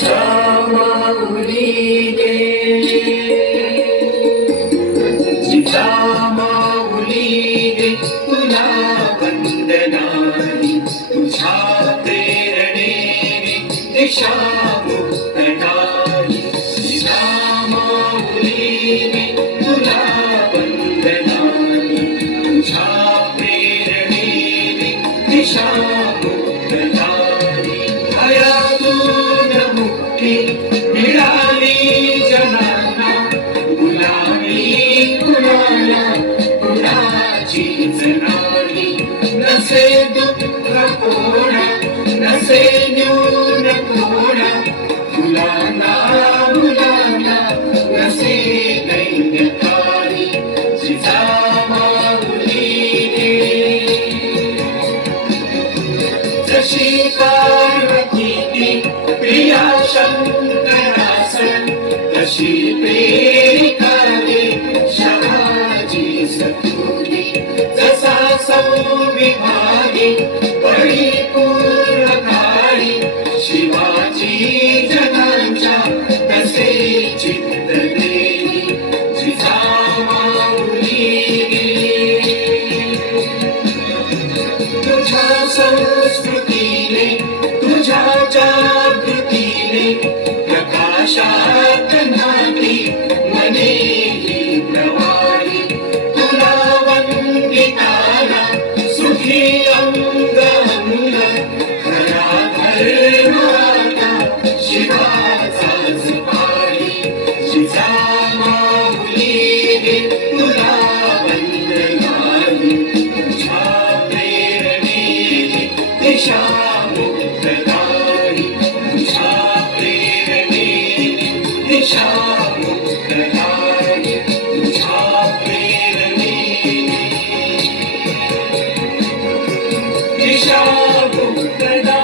माऊली गे जिजा माऊली गे तुला वंदनानी तुझ्या प्रेरणेने दिशा मुक्तनानी जिजा माऊली गे तुला वंदनानी तुझ्या प्रेरणेने दिशा मुक्तनानी भयातून मुक्ती मिळाली जनांना गुलामी कुणाला कुणाची जनानी नसे दुःख कोणा नसे न्यून कोणा मुलांना मुलांना नसे दैन्यकारी जिजा माऊली गे जशी पार्वती प्रिया शंकरास तशी प्रेरिका गे शहाजी सतुली जसा संविभागी परिपूर्ण काळी शिवाजी जनांच्या तसे चित्त देई जिजा माऊली गे तुझ्या संस्कृतीने तुझ्या जागृतीने प्रकाशात नाती मने ही प्रवाही तुला वंदिताना सुखी अंग अंग खरा धर्माता शिवाचाच पाणी जिजा माऊली गे तुला वंदनानी तुझ्या प्रेरणेने दिशा मुक्तदारी तुझ्या प्रेरणेने दिशा मुक्तदारी तुझ्या प्रेरणेने दिशा मुक्तदारी